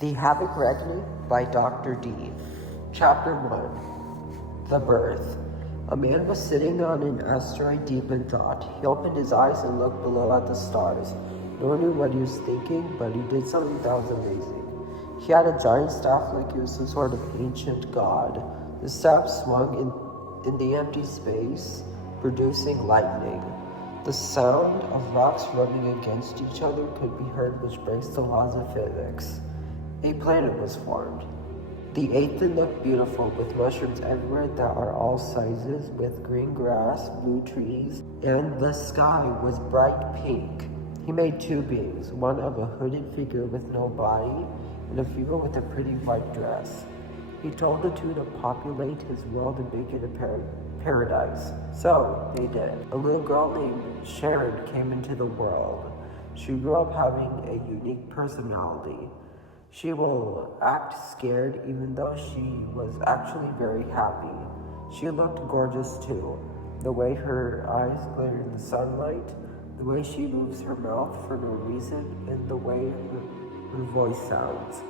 The Havoc Reckoning by Dr. D. Chapter 1. The Birth. A man was sitting on an asteroid deep in thought. He opened his eyes and looked below at the stars. No one knew what he was thinking, but he did something that was amazing. He had a giant staff like he was some sort of ancient god. The staff swung in the empty space, producing lightning. The sound of rocks rubbing against each other could be heard, which breaks the laws of physics. A planet was formed. The Aethan looked beautiful, with mushrooms everywhere that are all sizes, with green grass, blue trees, and the sky was bright pink. He made two beings, one of a hooded figure with no body, and a figure with a pretty white dress. He told the two to populate his world and make it a paradise. So they did. A little girl named Sharon came into the world. She grew up having a unique personality. She will act scared even though she was actually very happy. She looked gorgeous too. The way her eyes glittered in the sunlight, the way she moves her mouth for no reason, and the way her voice sounds.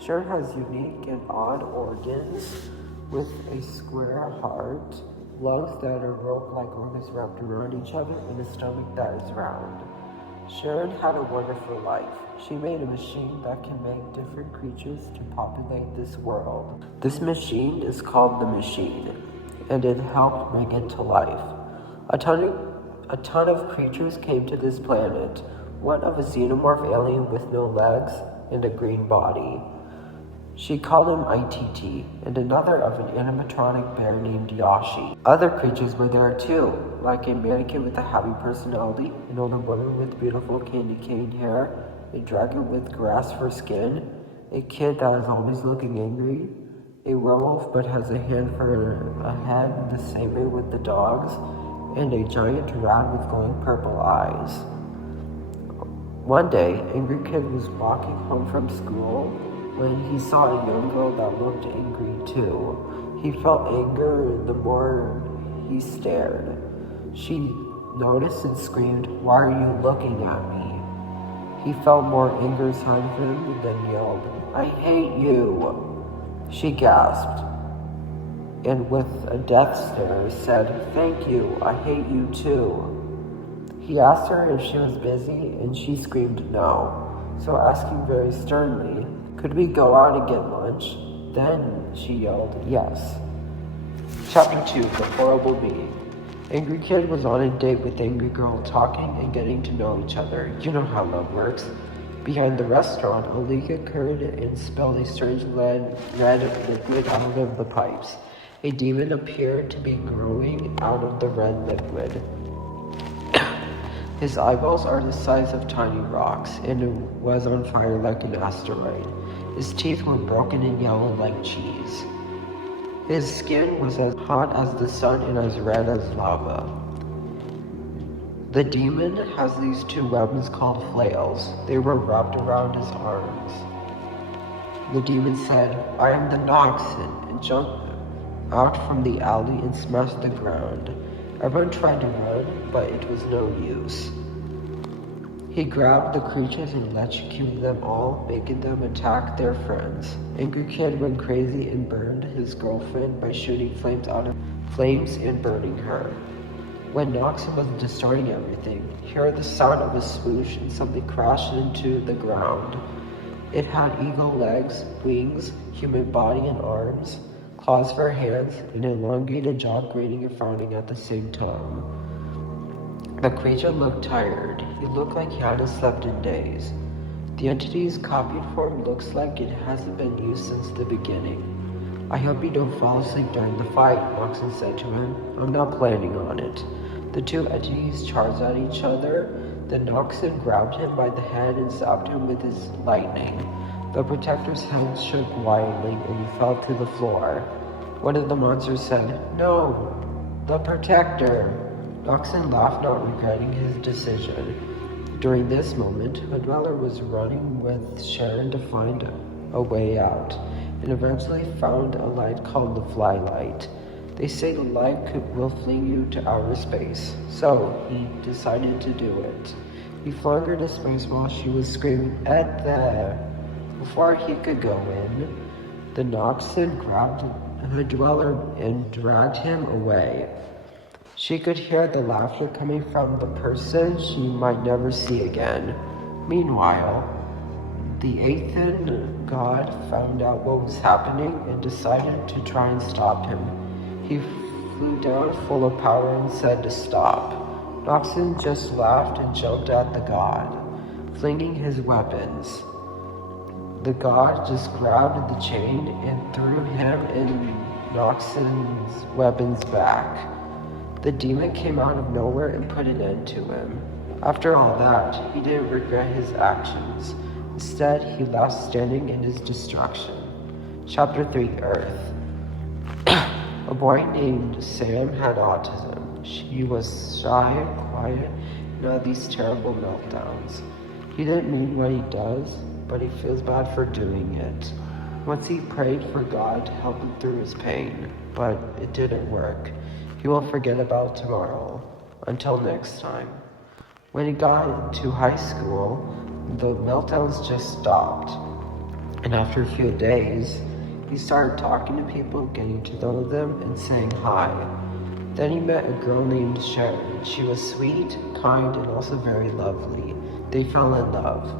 Sharon has unique and odd organs with a square heart, lungs that are rope-like organs wrapped around each other, and a stomach that is round. Sharon had a wonderful life. She made a machine that can make different creatures to populate this world. This machine is called the Machine, and it helped bring it to life. A ton of creatures came to this planet, one of a xenomorph alien with no legs and a green body. She called him ITT, and another of an animatronic bear named Yashi. Other creatures were there too, like a mannequin with a happy personality, an older woman with beautiful candy cane hair, a dragon with grass for skin, a kid that is always looking angry, a werewolf but has a hand for a head the same way with the dogs, and a giant rat with glowing purple eyes. One day, Angry Kid was walking home from school when he saw a young girl that looked angry too. He felt anger the more he stared. She noticed and screamed, "Why are you looking at me?" He felt more anger inside of him, then yelled, "I hate you!" She gasped, and with a death stare said, "Thank you, I hate you too." He asked her if she was busy, and she screamed no. So asking very sternly, "Could we go out and get lunch?" Then she yelled, "Yes." Chapter 2. The Horrible Meeting. Angry Kid was on a date with Angry Girl, talking and getting to know each other. You know how love works. Behind the restaurant, a leak occurred and spilled a strange red liquid out of the pipes. A demon appeared to be growing out of the red liquid. His eyeballs are the size of tiny rocks, and it was on fire like an asteroid. His teeth were broken and yellow like cheese. His skin was as hot as the sun and as red as lava. The demon has these two weapons called flails. They were wrapped around his arms. The demon said, "I am the Noxon," and jumped out from the alley and smashed the ground. Everyone tried to run, but it was no use. He grabbed the creatures and electrocuted them all, making them attack their friends. Angry Kid went crazy and burned his girlfriend by shooting flames and burning her. When Noxon was destroying everything, he heard the sound of a swoosh and something crashed into the ground. It had eagle legs, wings, human body and arms, claws for hands, and an elongated jaw grating and frowning at the same time. The creature looked tired. He looked like he hadn't slept in days. The entity's copied form looks like it hasn't been used since the beginning. "I hope you don't fall asleep during the fight," Noxon said to him. "I'm not planning on it." The two entities charged at each other. Then Noxon grabbed him by the head and zapped him with his lightning. The protector's head shook wildly and he fell to the floor. One of the monsters said, "No, the protector." Noxon laughed, not regretting his decision. During this moment, a dweller was running with Sharon to find a way out, and eventually found a light called the Fly Light. They say the light will fling you to outer space, so he decided to do it. He flung her to space while she was screaming, "At there!" Before he could go in, the Noxon grabbed the dweller and dragged him away. She could hear the laughter coming from the person she might never see again. Meanwhile, the Aethan god found out what was happening and decided to try and stop him. He flew down full of power and said to stop. Noxon just laughed and jumped at the god, flinging his weapons. The god just grabbed the chain and threw him and Noxon's weapons back. The demon came out of nowhere and put an end to him. After all that, he didn't regret his actions. Instead, he left standing in his destruction. Chapter 3, Earth. A boy named Sam had autism. He was shy and quiet and had these terrible meltdowns. He didn't mean what he does, but he feels bad for doing it. Once he prayed for God to help him through his pain, but it didn't work. He will forget about tomorrow. Until next time. When he got to high school, the meltdowns just stopped. And after a few days, he started talking to people, getting to know them, and saying hi. Then he met a girl named Sharon. She was sweet, kind, and also very lovely. They fell in love.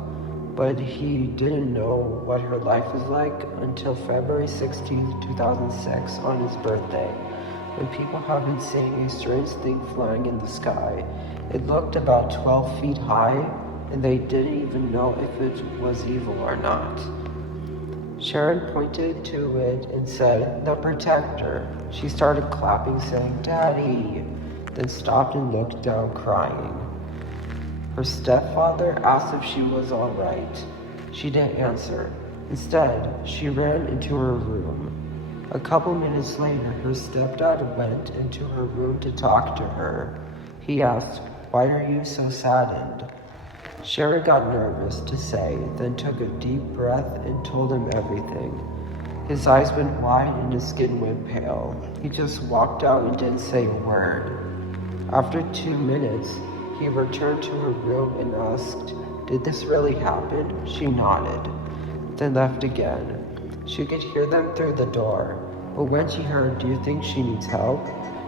But he didn't know what her life was like until February 16, 2006, on his birthday, when people have been seeing a strange thing flying in the sky. It looked about 12 feet high, and they didn't even know if it was evil or not. Sharon pointed to it and said, "The Protector." She started clapping, saying, "Daddy," then stopped and looked down, crying. Her stepfather asked if she was all right. She didn't answer. Instead, she ran into her room. A couple minutes later, her stepdad went into her room to talk to her. He asked, "Why are you so saddened?" Sharon got nervous to say, then took a deep breath and told him everything. His eyes went wide and his skin went pale. He just walked out and didn't say a word. After 2 minutes, he returned to her room and asked, "Did this really happen?" She nodded, then left again. She could hear them through the door, but when she heard, "Do you think she needs help?"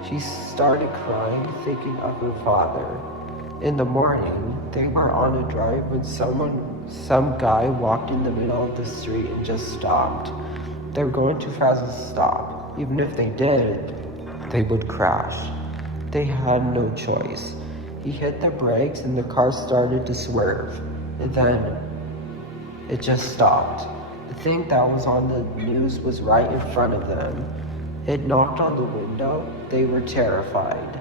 she started crying, thinking of her father. In the morning, they were on a drive when some guy walked in the middle of the street and just stopped. They were going too fast to stop. Even if they did, they would crash. They had no choice. He hit the brakes and the car started to swerve. And then it just stopped. The thing that was on the news was right in front of them. It knocked on the window. They were terrified.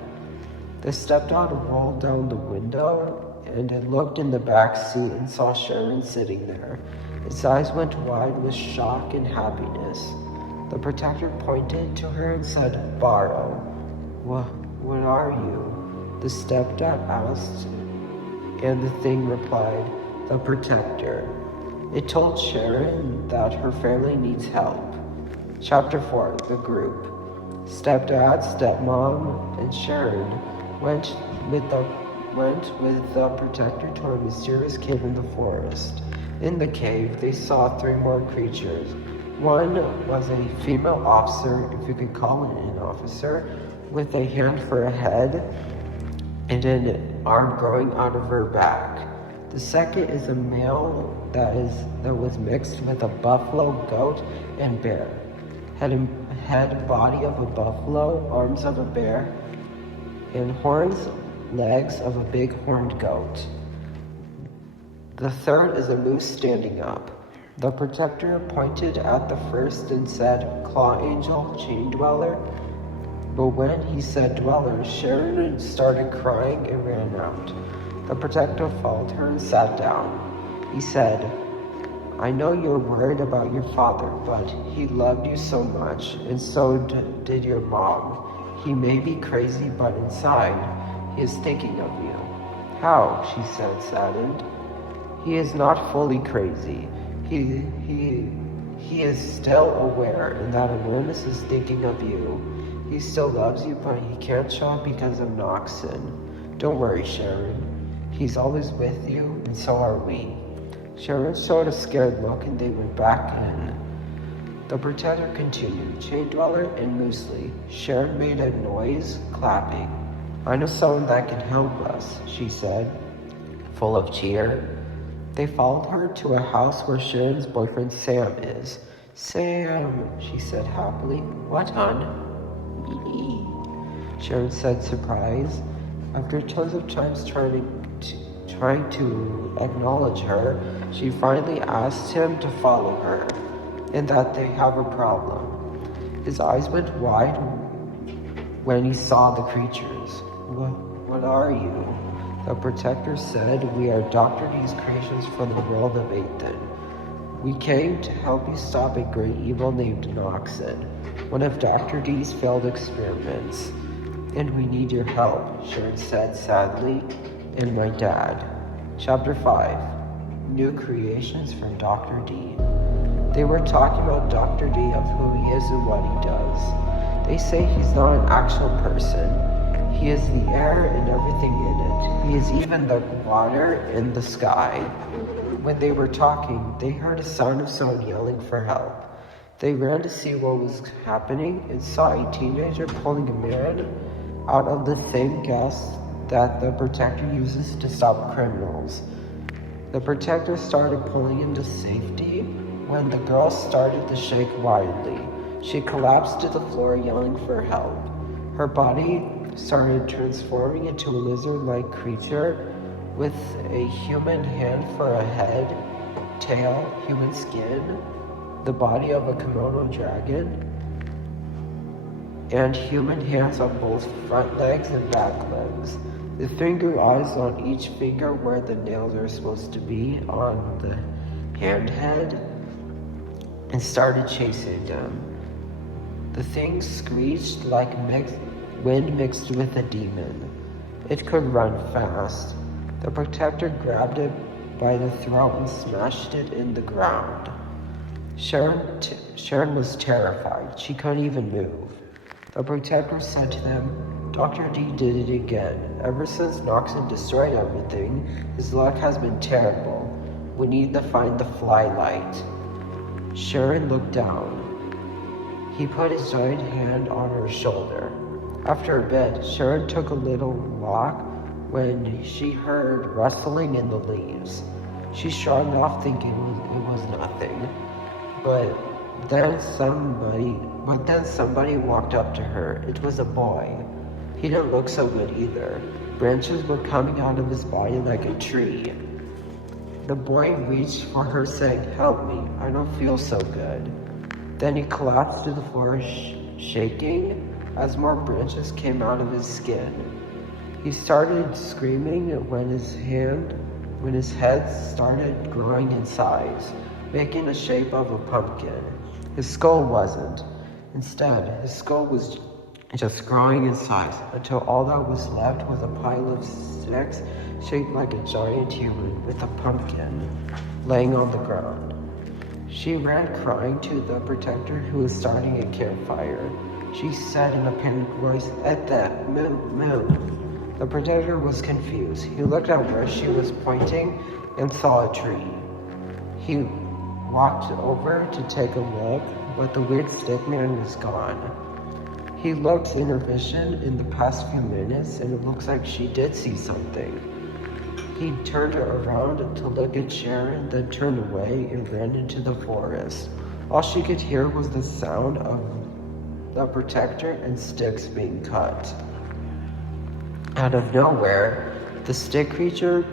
They stepped out and rolled down the window and looked in the back seat and saw Sharon sitting there. His eyes went wide with shock and happiness. The Protector pointed to her and said, "Borrow." What are you?" the stepdad asked, and the thing replied, "The Protector." It told Sharon that her family needs help. Chapter 4, The Group. Stepdad, stepmom, and Sharon went with the Protector to a mysterious cave in the forest. In the cave, they saw 3 more creatures. One was a female officer, if you could call it an officer, with a hand for a head and an arm growing out of her back. The second is a male that was mixed with a buffalo, goat, and bear. Head, body of a buffalo, arms of a bear, and horns, legs of a big horned goat. The third is a moose standing up. The Protector pointed at the first and said, "Claw Angel, Chain Dweller." But when he said dweller, Sharon started crying and ran out. The Protector followed her and sat down. He said, "I know you're worried about your father, but he loved you so much, and so did your mom. He may be crazy, but inside, he is thinking of you." "How?" she said, saddened. "He is not fully crazy. He is still aware, and that awareness is thinking of you. He still loves you, but he can't show up because of Noxon. Don't worry, Sharon. He's always with you, and so are we." Sharon showed a scared look and they went back in. The protector continued, Chain Dweller and Moosley. Sharon made a noise, clapping. I know someone that can help us, she said, full of cheer. They followed her to a house where Sharon's boyfriend Sam is. Sam, she said happily. What, hon? Sharon said, surprised. After tons of times trying to acknowledge her, she finally asked him to follow her, and that they have a problem. His eyes went wide when he saw the creatures. What are you? The protector said, we are Dr. D's creations from the world of Aethan. We came to help you stop a great evil named Noxon, one of Dr. D's failed experiments. And we need your help, Sharon said sadly, and my dad. Chapter 5. New Creations from Dr. D. They were talking about Dr. D, of who he is and what he does. They say he's not an actual person. He is the air and everything in it. He is even the water and the sky. When they were talking, they heard a sound of someone yelling for help. They ran to see what was happening and saw a teenager pulling a man out of the same gas that the protector uses to stop criminals. The protector started pulling him to safety when the girl started to shake wildly. She collapsed to the floor yelling for help. Her body started transforming into a lizard-like creature with a human hand for a head, tail, human skin, the body of a Komodo dragon, and human hands on both front legs and back legs. The thing grew eyes on each finger where the nails are supposed to be on the hand head and started chasing them. The thing screeched like wind mixed with a demon. It could run fast. The protector grabbed it by the throat and smashed it in the ground. Sharon was terrified. She couldn't even move. The protector said to them, Dr. D did it again. Ever since Noxon destroyed everything, his luck has been terrible. We need to find the flylight. Sharon looked down. He put his giant hand on her shoulder. After a bit, Sharon took a little walk when she heard rustling in the leaves. She shrugged off thinking it was nothing. But then somebody walked up to her. It was a boy. He didn't look so good either. Branches were coming out of his body like a tree. The boy reached for her saying, Help me, I don't feel so good. Then he collapsed to the floor shaking as more branches came out of his skin. He started screaming when his head started growing in size, making the shape of a pumpkin. His skull wasn't. Instead, his skull was just growing in size until all that was left was a pile of sticks shaped like a giant human with a pumpkin laying on the ground. She ran crying to the protector who was starting a campfire. She said in a panicked voice, Etta, move. The protector was confused. He looked at where she was pointing and saw a tree. He walked over to take a look, but the weird stick man was gone. He looked in her vision in the past few minutes, and it looks like she did see something. He turned around to look at Sharon, then turned away and ran into the forest. All she could hear was the sound of the protector and sticks being cut. Out of nowhere, the stick creature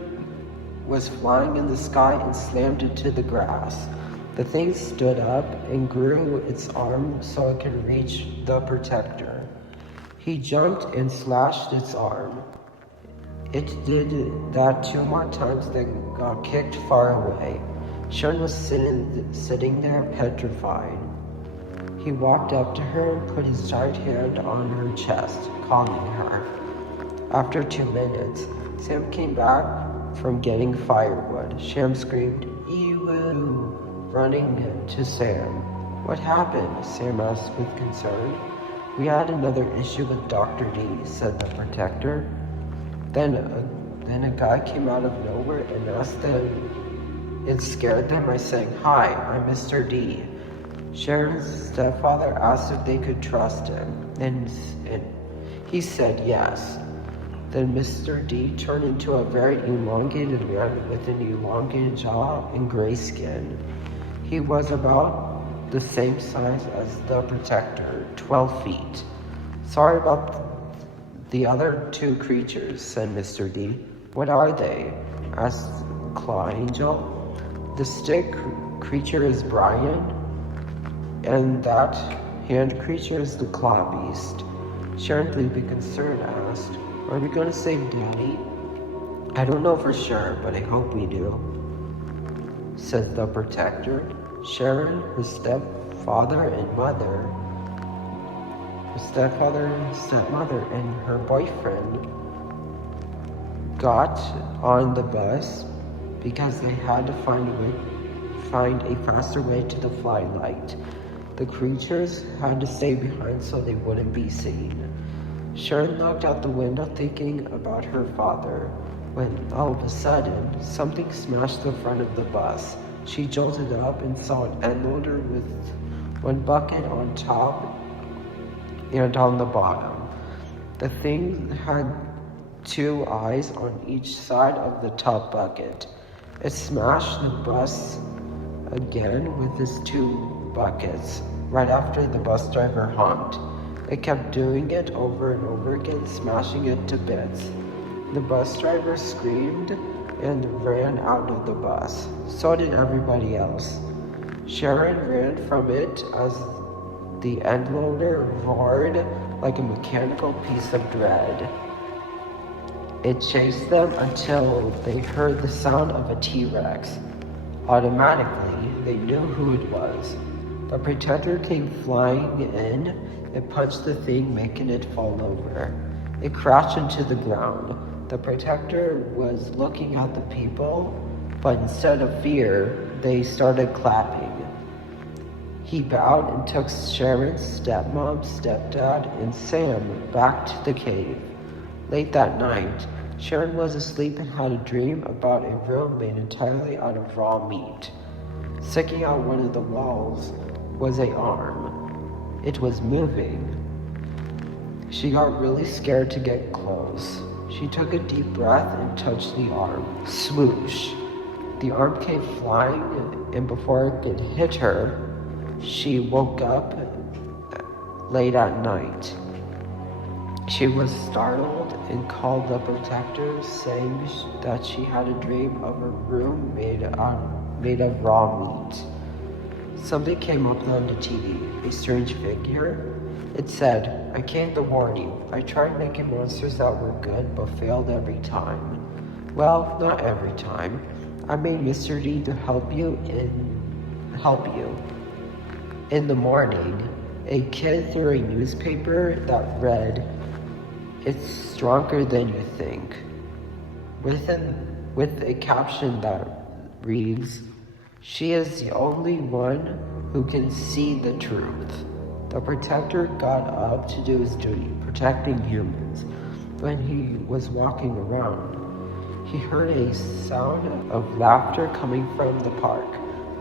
was flying in the sky and slammed into the grass. The thing stood up and grew its arm so it could reach the protector. He jumped and slashed its arm. It did that 2 more times, then got kicked far away. Sharon was sitting there petrified. He walked up to her and put his giant hand on her chest, calming her. After 2 minutes, Sam came back from getting firewood. Sharon screamed, Ew! Running to Sam. What happened? Sam asked with concern. We had another issue with Dr. D, said the protector. Then a guy came out of nowhere and asked them It scared them by saying, "Hi, I'm Mr. D." Sharon's stepfather asked if they could trust him, and he said yes. Then Mr. D turned into a very elongated man with an elongated jaw and gray skin. He was about the same size as the Protector, 12 feet. "Sorry about the other two creatures," said Mr. D. "What are they?" asked Claw Angel. "The stick creature is Brian, and that hand creature is the Claw Beast." Sharon, leaving concerned, asked, "Are we going to save Daddy?" "I don't know for sure, but I hope we do," says the Protector. Sharon, her stepfather, stepmother, and her boyfriend got on the bus because they had to find a faster way to the flylight. The creatures had to stay behind so they wouldn't be seen. Sharon looked out the window thinking about her father, when all of a sudden, something smashed the front of the bus. She jolted up and saw an end loader with one bucket on top and on the bottom. The thing had two eyes on each side of the top bucket. It smashed the bus again with its two buckets right after the bus driver honked. It kept doing it over and over again, smashing it to bits. The bus driver screamed and ran out of the bus. So did everybody else. Sharon ran from it as the end loader roared like a mechanical piece of dread. It chased them until they heard the sound of a T-Rex. Automatically, they knew who it was. The Protector came flying in and punched the thing, making it fall over. It crashed into the ground. The Protector was looking at the people, but instead of fear, they started clapping. He bowed and took Sharon's stepmom, stepdad, and Sam back to the cave. Late that night, Sharon was asleep and had a dream about a room made entirely out of raw meat. Sticking out one of the walls was an arm. It was moving. She got really scared to get close. She took a deep breath and touched the arm. Swoosh! The arm came flying, and before it could hit her, she woke up late at night. She was startled and called the Protector, saying that she had a dream of a room made of raw meat. Something came up on the TV, a strange figure. It said, "I came to warn you. I tried making monsters that were good, but failed every time." "Well, not every time. I made Mr. D to help you. In the morning, a kid threw a newspaper that read, "It's stronger than you think," with a caption that reads, "She is the only one who can see the truth." The Protector got up to do his duty, protecting humans. When he was walking around, he heard a sound of laughter coming from the park.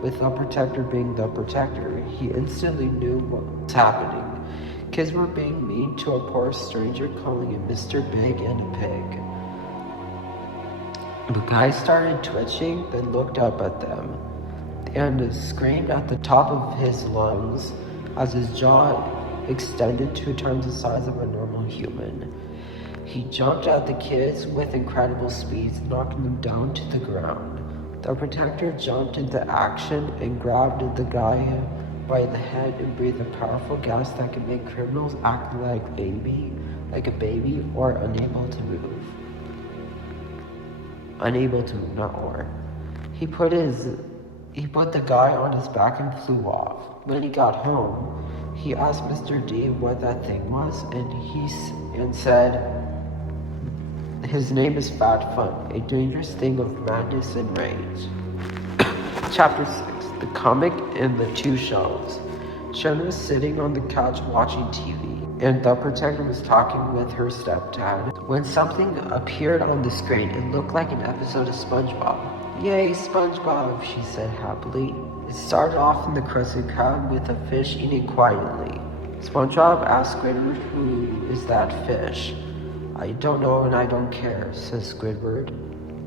With the Protector being the Protector, he instantly knew what was happening. Kids were being mean to a poor stranger, calling him Mr. Big and a pig. The guy started twitching, then looked up at them, and screamed at the top of his lungs as his jaw extended 2 times the size of a normal human. He jumped at the kids with incredible speed, knocking them down to the ground. The Protector jumped into action and grabbed the guy by the head and breathed a powerful gas that could make criminals act like a baby, or unable to move. He put the guy on his back and flew off. When he got home, he asked Mr. D what that thing was, and said, "His name is Fat Fun, a dangerous thing of madness and rage." Chapter 6, The Comic and the 2 Shelves. Sharon was sitting on the couch watching TV, and the Protector was talking with her stepdad when something appeared on the screen. It looked like an episode of SpongeBob. Yay, SpongeBob, she said happily. It started off in the Krusty Krab with a fish eating quietly. SpongeBob asked Squidward, who is that fish? I don't know and I don't care, says Squidward,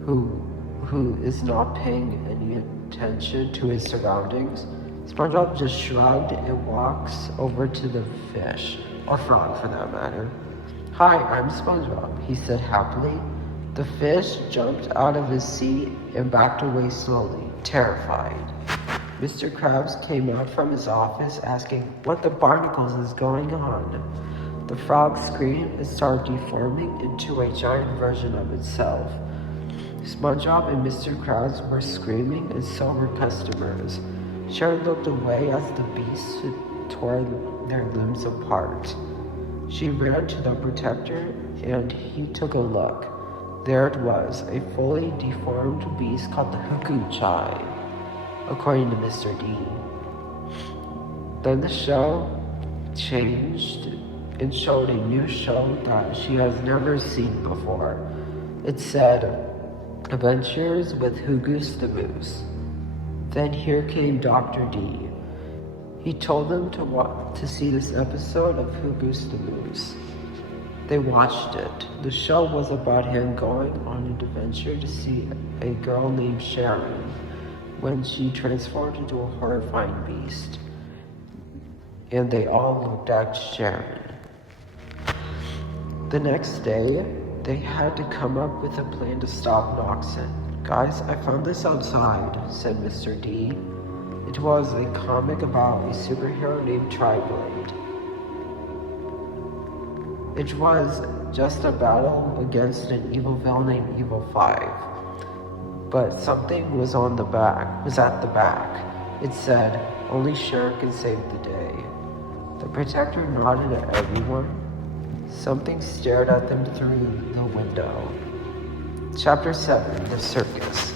who is not paying any attention to his surroundings. SpongeBob just shrugged and walks over to the fish, or frog for that matter. Hi, I'm SpongeBob, he said happily. The fish jumped out of his seat and backed away slowly, terrified. Mr. Krabs came out from his office asking what the barnacles is going on. The frog screamed and started deforming into a giant version of itself. SpongeBob and Mr. Krabs were screaming and so were customers. Sharon looked away as the beasts tore their limbs apart. She ran to the protector and he took a look. There it was, a fully deformed beast called the Hookuchai, according to Mr. D. Then the show changed and showed a new show that she has never seen before. It said, Adventures with Hoogus the Moose. Then here came Dr. D. He told them to see this episode of Hoogus the Moose. They watched it. The show was about him going on an adventure to see a girl named Sharon when she transformed into a horrifying beast. And they all looked at Sharon. The next day, they had to come up with a plan to stop Noxon. Guys, I found this outside, said Mr. D. It was a comic about a superhero named Tri-Blade. It was just a battle against an evil villain named Evil 5. But something was at the back. It said, only Sharon can save the day. The protector nodded at everyone. Something stared at them through the window. Chapter 7, The Circus.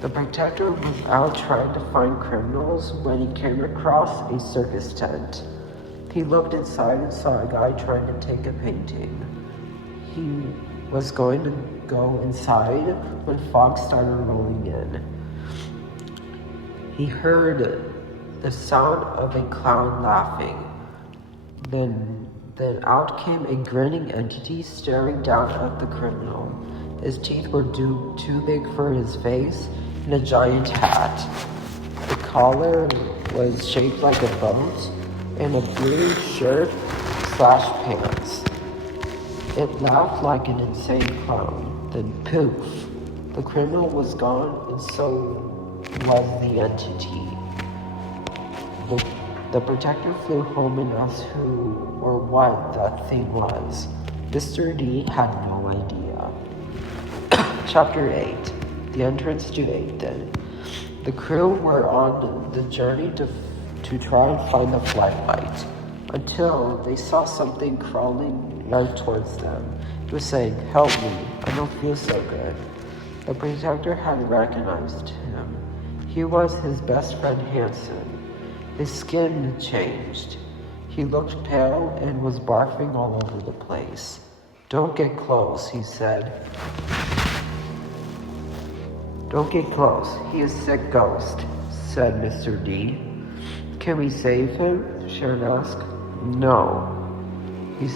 The protector was out trying to find criminals when he came across a circus tent. He looked inside and saw a guy trying to take a painting. He was going to go inside when fog started rolling in. He heard the sound of a clown laughing. Then out came a grinning entity staring down at the criminal. His teeth were too big for his face and a giant hat. The collar was shaped like a boat and a blue shirt/pants. It laughed like an insane clown. Then poof, the criminal was gone and so was the entity. The protector flew home and asked who or what that thing was. Mr. D had no idea. Chapter 8, The Entrance to Aiden. The crew were on the journey to try and find the flashlight until they saw something crawling right towards them. It was saying, help me, I don't feel so good. The protector had recognized him. He was his best friend Hanson. His skin changed. He looked pale and was barfing all over the place. Don't get close, he said. Don't get close, he is a sick ghost, said Mr. D. Can we save him? Sharon asked. No, he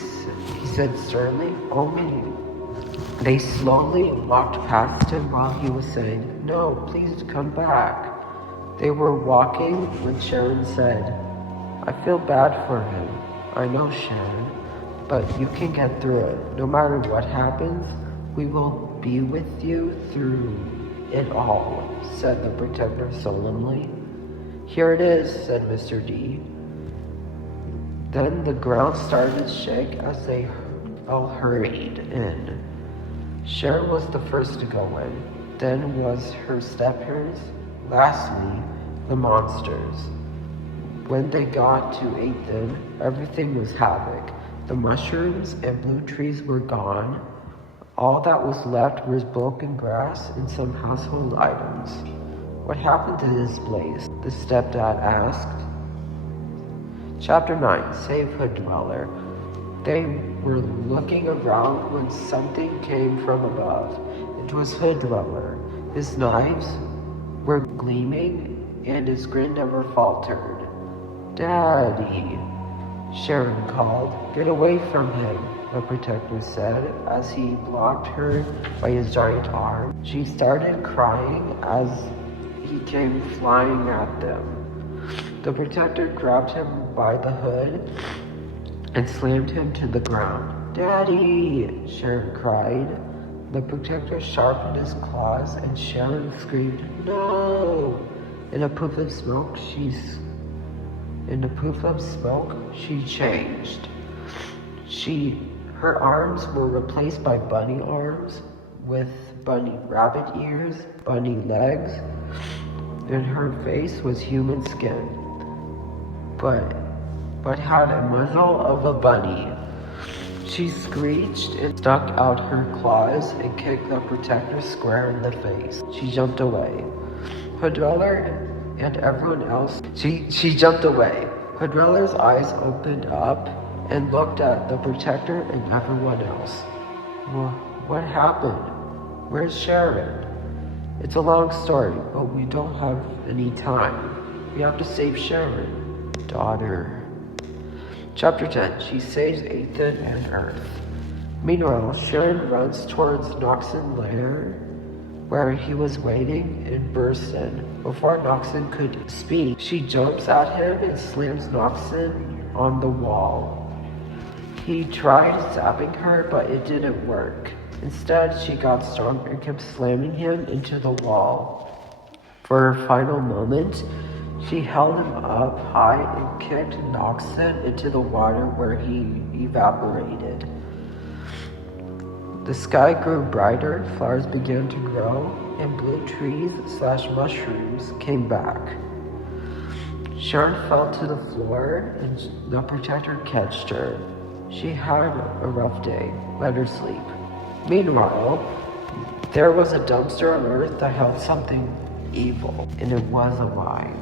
said sternly. Only. They slowly walked past him while he was saying, no, please come back. They were walking when Sharon said, I feel bad for him. I know, Sharon, but you can get through it. No matter what happens, we will be with you through it all, said the protector solemnly. Here it is, said Mr. D. Then the ground started to shake as they all hurried in. Sharon was the first to go in. Then was her step-parents. Lastly, the monsters. When they got to Aiden, everything was havoc. The mushrooms and blue trees were gone. All that was left was broken grass and some household items. What happened to this place? The stepdad asked. Chapter 9, Save Hood Dweller. They were looking around when something came from above. It was Hood Dweller. His knives were gleaming, and his grin never faltered. "Daddy," Sharon called. "Get away from him," the protector said as he blocked her by his giant arm. She started crying as he came flying at them. The protector grabbed him by the hood and slammed him to the ground. "Daddy!" Sharon cried. The protector sharpened his claws and Sharon screamed, "No!" In a puff of smoke, she changed. Her arms were replaced by bunny arms with bunny rabbit ears, bunny legs, and her face was human skin, but had a muzzle of a bunny. She screeched and stuck out her claws and kicked the protector square in the face. She jumped away. Hoodweller and everyone else. She jumped away. Hoodweller's eyes opened up and looked at the protector and everyone else. What happened? Where's Sharon? It's a long story, but we don't have any time. We have to save Sharon. Daughter. Chapter 10. She saves Ethan and Earth. Meanwhile, Sharon runs towards Noxon's lair, where he was waiting, and bursts in. Before Noxon could speak, she jumps at him and slams Noxon on the wall. He tried zapping her, but it didn't work. Instead, she got stronger and kept slamming him into the wall. For a final moment, she held him up high and kicked Noxon into the water where he evaporated. The sky grew brighter, flowers began to grow, and blue trees/mushrooms came back. Sharon fell to the floor, and the protector catched her. She had a rough day. Let her sleep. Meanwhile, there was a dumpster on Earth that held something evil, and it was alive.